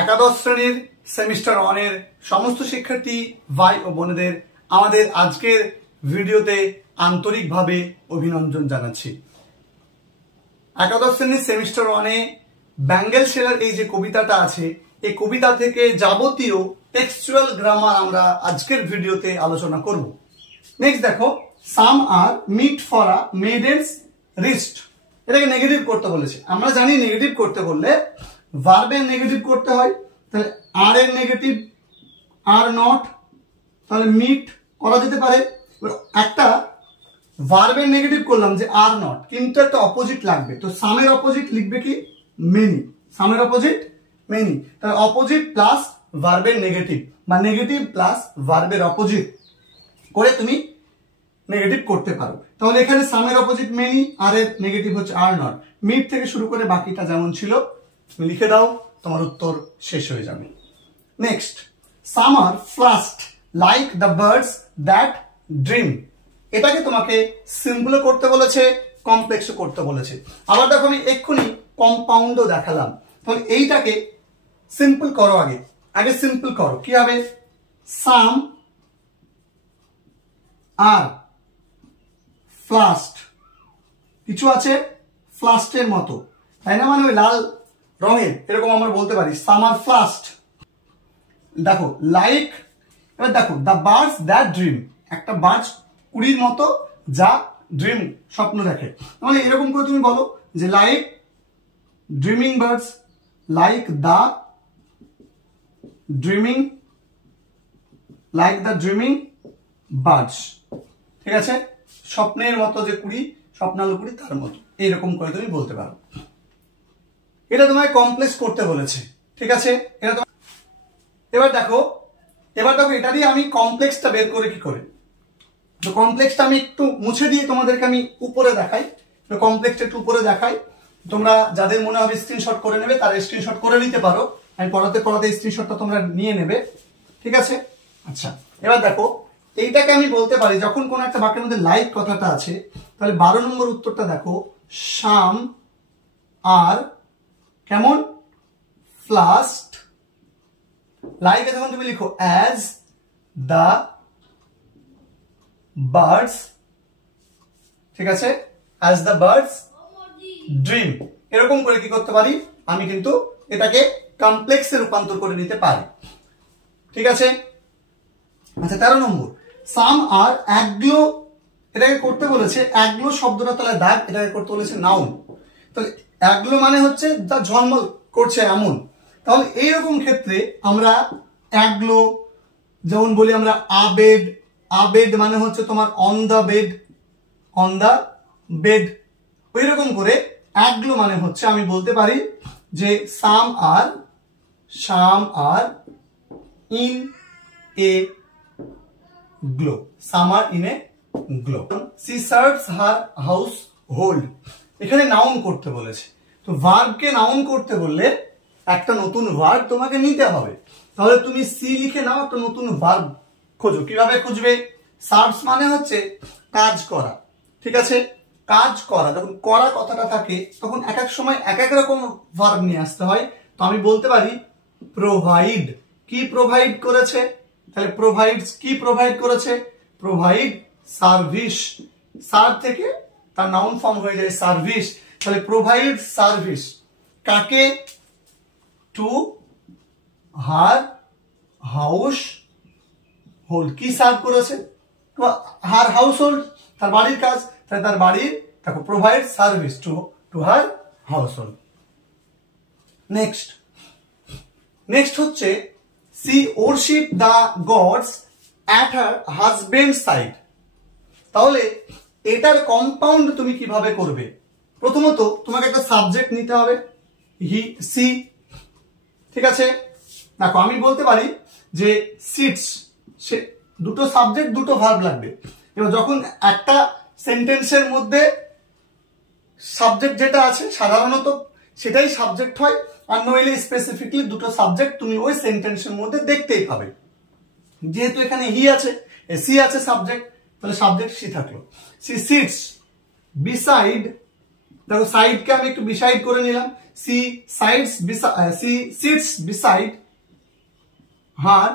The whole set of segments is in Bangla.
একাদশ শ্রেণীর সেমিস্টার 1 এর সমস্ত শিক্ষার্থী ভাই ও বোনেদের আমাদের আজকের ভিডিওতে আন্তরিকভাবে অভিনন্দন জানাচ্ছি। একাদশ শ্রেণীর সেমিস্টার 1 এ ব্যাঙ্গেল শেলার এই যে কবিতাটা আছে, এই কবিতা থেকে যাবতীয় টেক্সচুয়াল গ্রামার আমরা আজকের ভিডিওতে আলোচনা করব। নেক্সট দেখো, সাম আর মিট ফর আ মেডেন্স রিস্ট, এটাকে নেগেটিভ করতে বলেছে। আমরা জানি নেগেটিভ করতে বললে ভার্বের নেগেটিভ করতে হয়, তাহলে আর এর নেগেটিভ আর নট, তাহলে মিট করা যেতে পারে। একটা ভার্বের নেগেটিভ করলাম যে আর নট, কিন্তু একটা অপোজিট লাগবে, তো সামের অপোজিট লিখবে কি মেনি, সামের অপোজিট মেনি, তাহলে অপোজিট প্লাস ভার্বের নেগেটিভ বা নেগেটিভ প্লাস ভার্বের অপোজিট করে তুমি নেগেটিভ করতে পারো। তাহলে এখানে সামের অপোজিট মেনি, আর এর নেগেটিভ হচ্ছে আর নট। মিট থেকে শুরু করে বাকিটা যেমন ছিল তুমি লিখে দাও, তোমার উত্তর শেষ হয়ে যাবে। Next, summer ফ্লাস্ট like the birds that dream, এটাকে তোমাকে সিম্পল করতে বলেছে, কমপ্লেক্স করতে বলেছে। আবার দেখো আমি এক্ষুনি কম্পাউন্ডও দেখালাম, তাহলে এইটাকে সিম্পল করো। আগে সিম্পল করো, কি হবে? সাম আর ফ্লাস্ট, কিছু আছে ফ্লাস্টের মতো, তাই না? মানে ওই লাল রঙের, এরকম আমরা বলতে পারি সামার ফ্লাস্ট। দেখো লাইক, এবার দেখো দ্য বার্ডস দ্যাট ড্রিম, একটা বার্ডস কুড়ির মতো যা ড্রিম স্বপ্ন দেখে, মানে এরকম করে তুমি বলো যে like dreaming birds, like the dreaming, like the dreaming birds, ঠিক আছে? স্বপ্নের মতো যে কুড়ি, স্বপ্নালু কুড়ি তার মতো, এইরকম করে তুমি বলতে পারো। এটা তোমায় কমপ্লেক্স করতে বলেছে, ঠিক আছে? এবার দেখো এটা দিয়ে আমি কমপ্লেক্সটা বের করে কি করে, তো কমপ্লেক্সটা আমি একটু মুছে দিয়ে তোমাদেরকে আমি উপরে দেখাই, কমপ্লেক্সটা একটু উপরে দেখাই। তোমরা যাদের মনে হবে স্ক্রিনশট করে নেবে তারা স্ক্রিনশট করে নিতে পারো, আমি পড়াতে স্ক্রিনশটটা তোমরা নিয়ে নেবে, ঠিক আছে? আচ্ছা, এবার দেখো এইটাকে আমি বলতে পারি, যখন কোন একটা বাক্যের মধ্যে লাইক কথাটা আছে, তাহলে 12 নম্বর উত্তরটা দেখো, শাম আর কেমন ফ্লাস্ট, লাইকে যখন তুমি লিখো অ্যাজ দ্য বার্ডস, ঠিক আছে? অ্যাজ দ্য বার্ডস ড্রিম, এরকম করে কি করতে পারি, আমি কিন্তু এটাকে কমপ্লেক্সে রূপান্তর করে নিতে পারি, ঠিক আছে? আচ্ছা 13 নম্বর, সাম আর অ্যাগ্লো, এটাকে করতে বলেছে অ্যাগ্লো শব্দটা তাহলে দাগ, এটাকে করতে বলেছে নাউন। তাহলে অ্যাগ্লো মানে হচ্ছে যা ঝলমল করছে এমন, তাহলে এইরকম ক্ষেত্রে আমরা অ্যাগ্লো যেমন বলি আমরা আবেড, আবেড মানে হচ্ছে তোমার on the bed, on the bed, ওই রকম করে অ্যাগ্লো মানে হচ্ছে আমি বলতে পারি যে summer in a glow, summer in a glow. She serves her household, এখানে নাউন করতে বলেছে, তো ভার্বকে নাউন করতে বললে একটা নতুন ভার্ব তোমাকে নিতে হবে, তাহলে তুমি সি লিখে নাও, একটা নতুন ভার্ব খোঁজো। কিভাবে খুঁজবে? সার্ভস মানে হচ্ছে কাজ করা, ঠিক আছে? কাজ করা, যখন করা কথাটা থাকে তখন এক এক সময় এক এক রকম ভার্ব নিয়ে আসতে হয়, তো আমি বলতে পারি প্রোভাইড, কি প্রোভাইড করেছে, তাহলে প্রোভাইডস কি প্রোভাইড করেছে, প্রোভাইড সার্ভিস, সার্ভ থেকে তার নাউন ফর্ম হয়ে যায় সার্ভিস, তাহলে প্রোভাইড সার্ভিস কাকে, টু হার হাউস হোল্ড, কি সার্ভ করেছে, হার হাউস হোল্ড, তার বাড়ির কাজ, তাই তার বাড়ির, দেখো provide service to her household. Next হচ্ছে she worship the gods at her husband side, তাহলে এটার কম্পাউন্ড তুমি কিভাবে করবে? প্রথমত তোমাকে একটা সাবজেক্ট নিতে হবে, হি সি, ঠিক আছে? দেখো আমি বলতে পারি যে সিটস, সে দুটো সাবজেক্ট দুটো ভার্ব লাগবে। এবার যখন একটা সেন্টেন্সের মধ্যে সাবজেক্ট যেটা আছে সাধারণত সেটাই সাবজেক্ট হয়, আর নইলে স্পেসিফিকলি দুটো সাবজেক্ট তুমি ওই সেন্টেন্সের মধ্যে দেখতেই পাবে। যেহেতু এখানে হি আছে, সি আছে সাবজেক্ট, তাহলে সাবজেক্ট সি থাকলো। সি সিটস বিসাইড দেখো সাইডকে আমি একটু বিসাইড করে নিলাম, she sits beside her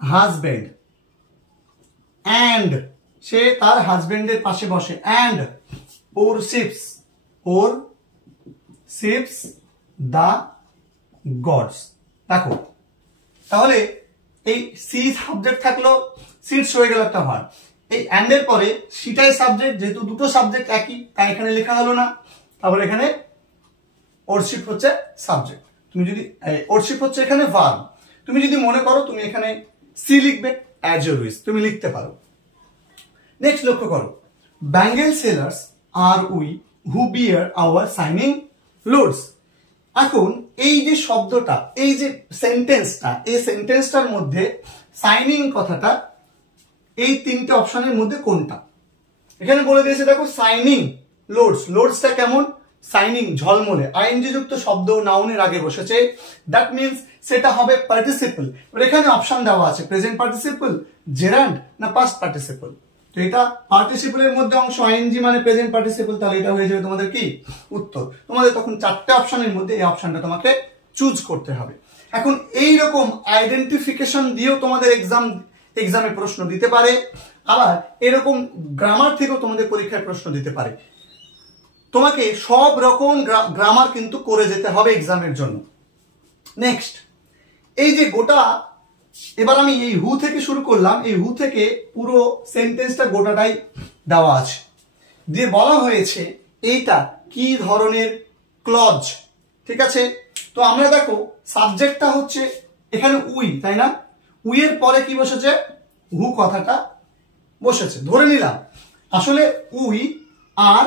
husband, and সে তার হাজবেন্ডের পাশে বসে, and worships the gods. দেখো তাহলে এই সি সাবজেক্ট থাকলো, সিটস হয়ে গেল একটা ভার্ব, এই অ্যান্ড এর পরে সিটাই সাবজেক্ট, যেহেতু দুটো সাবজেক্ট একই তাই এখানে লেখা হলো না। তারপর এখানে ওরশিপ হচ্ছে সাবজেক্ট, তুমি যদি ওরশিপ হচ্ছে এখানে ভার্ব, তুমি যদি মনে করো তুমি এখানে সি লিখবে, অ্যাজ ইউ উইশ তুমি লিখতে পারো। নেক্সট লক্ষ্য করো, bangle sellers are we who bear our shining loads. এখন এই যে শব্দটা, এই যে সেন্টেন্সটা, এই সেন্টেন্সটার মধ্যে সাইনিং কথাটা এই তিনটে অপশনের মধ্যে কোনটা? এখানে বলে দিয়েছে দেখো সাইনিং লোডস, লোডসটা কেমন? সাইনিং ঝলমলে, আইএনজি যুক্ত শব্দ নাউনের আগে বসেছে, দ্যাট মিন্স সেটা হবে পার্টিসিপল। এখানে অপশন দেওয়া আছে প্রেজেন্ট পার্টিসিপল, জেরান্ড না পাস্ট পার্টিসিপল। তো এটা পার্টিসিপলের মধ্যে অংশ, আইএনজি মানে প্রেজেন্ট পার্টিসিপল, তাহলে এটা হয়ে যাবে তোমাদের কি উত্তর। তোমাদের তখন চারটে অপশনের মধ্যে এই অপশনটা তোমাকে চুজ করতে হবে। এখন এই রকম আইডেন্টিফিকেশন দিয়েও তোমাদের এক্সামে প্রশ্ন দিতে পারে, আবার এরকম গ্রামার থেকেও তোমাদের পরীক্ষায় প্রশ্ন দিতে পারে। তোমাকে সব রকম গ্রামার কিন্তু করে যেতে হবে এক্সামের জন্য। নেক্সট, এই যে গোটা, এবার আমি এই হু থেকে শুরু করলাম, এই হু থেকে পুরো সেন্টেন্সটা গোটাটাই দেওয়া আছে, দিয়ে বলা হয়েছে এইটা কি ধরনের ক্লজ। ঠিক আছে, তো আমরা দেখো সাবজেক্টটা হচ্ছে এখানে উই, তাই না? উই এর পরে কি বসেছে? হু কথাটা বসেছে। ধরে নিলাম আসলে we are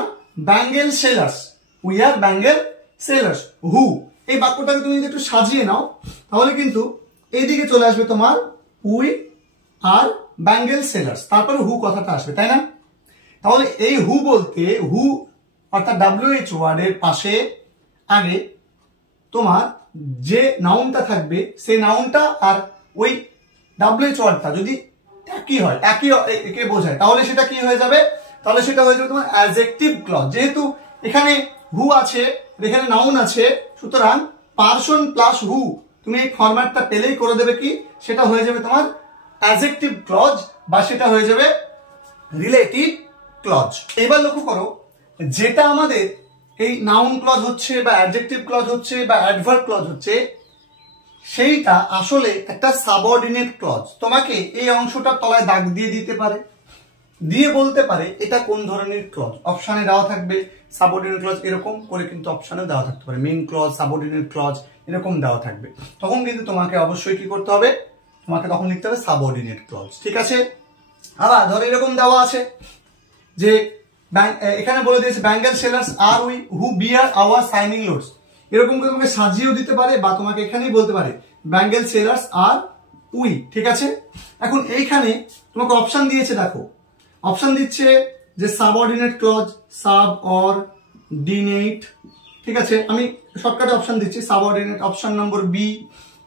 bangle sellers, we are bangle sellers who, এই বাক্যটাকে তুমি যদি একটু সাজিয়ে নাও তাহলে কিন্তু এইদিকে চলে আসবে তোমার উই আর ব্যাঙ্গেল সেলার্স, তারপরে হু কথাটা আসবে, তাই না? তাহলে এই হু বলতে, হু অর্থাৎ WH ওয়ার্ডের পাশে আগে তোমার যে নাউনটা থাকবে সেই নাউনটা আর ওই WH ওয়ার্ডটা যদি একই হয়, একই একে বোঝায়, তাহলে সেটা কি হয়ে যাবে? তাহলে সেটা হয়ে যাবে তোমার অ্যাডজেক্টিভ ক্লজ। যেহেতু এখানে হু আছে, এখানে নাউন আছে, সুতরাং পারসন প্লাস হু তুমি এই ফরম্যাটটা পেলেই করে দেবে কি, সেটা হয়ে যাবে তোমার অ্যাডজেক্টিভ ক্লজ, বা সেটা হয়ে যাবে রিলেটিভ ক্লজ। এবার লক্ষ্য করো, যেটা আমাদের এই নাউন ক্লজ হচ্ছে বা অ্যাডজেক্টিভ ক্লজ হচ্ছে বা অ্যাডভার্ব ক্লজ হচ্ছে, সেইটা আসলে একটা সাবঅর্ডিনেট ক্লজ। তোমাকে এই অংশটার তলায় দাগ দিয়ে দিতে পারে, দিয়ে বলতে পারে এটা কোন ধরনের ক্লজ। অপশনে দেওয়া থাকবে সাবঅর্ডিনেট ক্লজ, এরকম করে কিন্তু অপশনে দেওয়া থাকতে পারে, মেইন ক্লজ, সাবঅর্ডিনেট ক্লজ এরকম দেওয়া থাকবে। তখন কিন্তু তোমাকে অবশ্যই কি করতে হবে? তোমাকে তখন লিখতে হবে সাবঅর্ডিনেট ক্লজ। ঠিক আছে, আবার ধরো এরকম দেওয়া আছে যে এখানে বলে দিয়েছে bangle sellers are we who bear our shining loads, এরকম করে তোমাকে সাজিয়েও দিতে পারে, বা তোমাকে এখানেই বলতে পারে ব্যাঙ্গেল সেলার্স আর উই। ঠিক আছে, এখন এইখানে তোমাকে অপশন দিয়েছে, দেখো অপশন দিচ্ছে যে সাবঅর্ডিনেট ক্লজ, সাবঅর্ডিনেট। ঠিক আছে, আমি শর্টকাটে অপশন দিচ্ছি সাবঅর্ডিনেট। অপশন নম্বর বি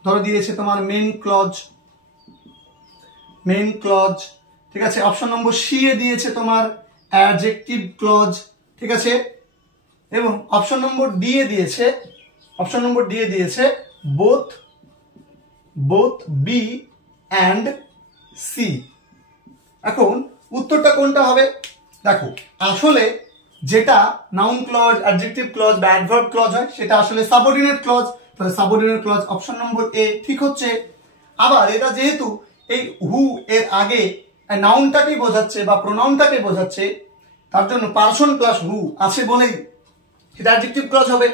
ধরো দিয়েছে তোমার মেইন ক্লজ, মেইন ক্লজ। ঠিক আছে, অপশন নম্বর সি এ দিয়েছে তোমার অ্যাডজেক্টিভ ক্লজ। ঠিক আছে, এবং অপশন নম্বর ডি এ দিয়েছে, অপশন নম্বর ডি এ দিয়েছে বোথ বি অ্যান্ড সি। এখন উত্তরটা কোনটা হবে? দেখো আসলে যেটা নাউন ক্লজ, অ্যাডজেক্টিভ ক্লজ বা অ্যাডভার্ব ক্লজ হয় সেটা আসলে সাবঅর্ডিনেট ক্লজ, তাহলে সাবঅর্ডিনেট ক্লজ অপশন নম্বর এ ঠিক হচ্ছে। আবার এটা যেহেতু এই হু এর আগে নাউনটাকেই বোঝাচ্ছে বা প্রোনাউনটাকে বোঝাচ্ছে, তার জন্য পারসন প্লাস হু আছে বলেই এটা অ্যাডজেক্টিভ ক্লজ হবে।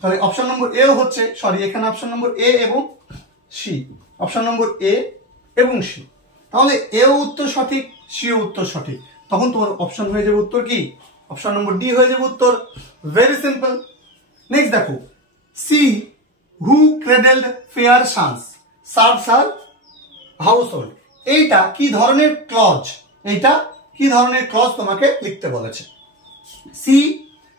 তাহলে অপশন নম্বর এও হচ্ছে, সরি এখানে অপশন নম্বর এ এবং সি, অপশন নম্বর এ এবং সি। তাহলে এও উত্তর সঠিক, সিও উত্তর সঠিক, তখন তোমার অপশন হয়ে যাবে উত্তর কি? অপশন নম্বর ডি হয়ে যাবে উত্তর। Very simple. নেক্সট দেখো, সি হু ক্রেডেলড ফেয়ার সানস সার্ভস হার হাউসহোল্ড, এইটা কি ধরনের ক্লজ? এইটা কি ধরনের ক্লজ তোমাকে লিখতে বলেছে? সি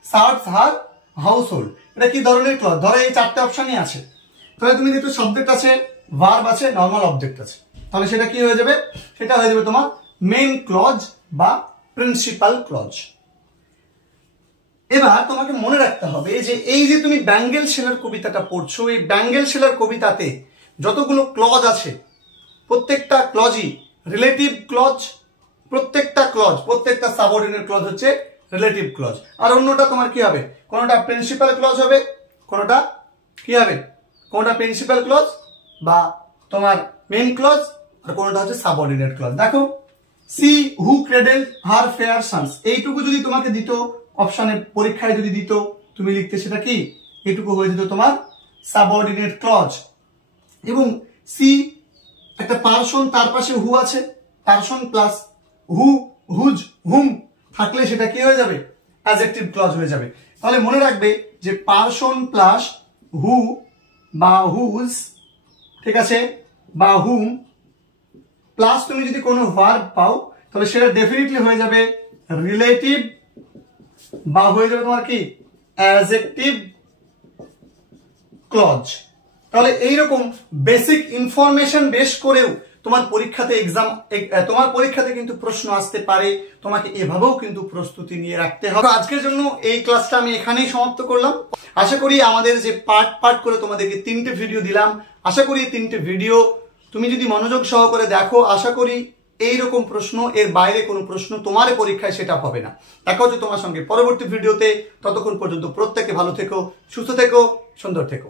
সার্ভস হার হাউসহোল্ড, এটা কি ধরনের ক্লজ? ধরো এই চারটে অপশনই আছে, তাহলে তুমি দেখো সাবজেক্ট আছে, ভার্ব আছে, নর্মাল অবজেক্ট আছে, তাহলে সেটা কি হয়ে যাবে? সেটা হয়ে যাবে তোমার মেইন ক্লজ বা প্রিন্সিপাল ক্লজ। এবার তোমাকে মনে রাখতে হবে যে এই যে তুমি ব্যাঙ্গেল শেলার কবিতাটা পড়ছো, এই ব্যাঙ্গেল শেলার কবিতাতে যতগুলো ক্লজ আছে প্রত্যেকটা ক্লজই রিলেটিভ ক্লজ, প্রত্যেকটা সাবঅর্ডিনেট ক্লজ হচ্ছে রিলেটিভ ক্লজ। আর অন্যটা তোমার কি হবে, কোনটা প্রিন্সিপাল ক্লজ হবে, কোনটা কি হবে, কোনটা প্রিন্সিপাল ক্লজ বা তোমার মেইন ক্লজ, আর কোনটা হচ্ছে সাবঅর্ডিনেট ক্লজ। দেখো সি হু ক্রেডেল হার ফেয়ার সানস, এইটুকু যদি তোমাকে দিত অপশনে পরীক্ষায় যদি দিত, তুমি লিখতে সেটা কি, এইটুকু হয়ে যেত তোমার সাবঅর্ডিনেট ক্লজ। এবং সি একটা পার্সন, তার পাশে হু আছে, পার্সন প্লাস হু, হুজ, হুম থাকলে সেটা কি হয়ে যাবে, অ্যাডজেক্টিভ ক্লজ হয়ে যাবে। তাহলে মনে রাখবে যে পার্সন প্লাস হু বা হুজ, ঠিক আছে, বা হুম প্লাস তুমি যদি কোনো ভার্ব পাও তাহলে সেটা ডেফিনেটলি হয়ে যাবে রিলেটিভ বা হয়ে যাবে তোমার কি অ্যাডজেক্টিভ ক্লজ। তাহলে এইরকম বেসিক ইনফরমেশন বেস করেও তোমার পরীক্ষাতে কিন্তু প্রশ্ন আসতে পারে, তোমাকে এভাবেও কিন্তু প্রস্তুতি নিয়ে রাখতে হবে। আজকের জন্য এই ক্লাসটা আমি এখানেই সমাপ্ত করলাম। আশা করি আমাদের যে পার্ট করে তোমাদেরকে 3টে ভিডিও দিলাম, আশা করি 3টে ভিডিও তুমি যদি মনোযোগ সহকারে দেখো, আশা করি এইরকম প্রশ্ন, এর বাইরে কোনো প্রশ্ন তোমার পরীক্ষায় সেটা হবে না। দেখা হচ্ছে তোমার সঙ্গে পরবর্তী ভিডিওতে। ততক্ষণ পর্যন্ত প্রত্যেকে ভালো থেকো, সুস্থ থেকো, সুন্দর থেকো।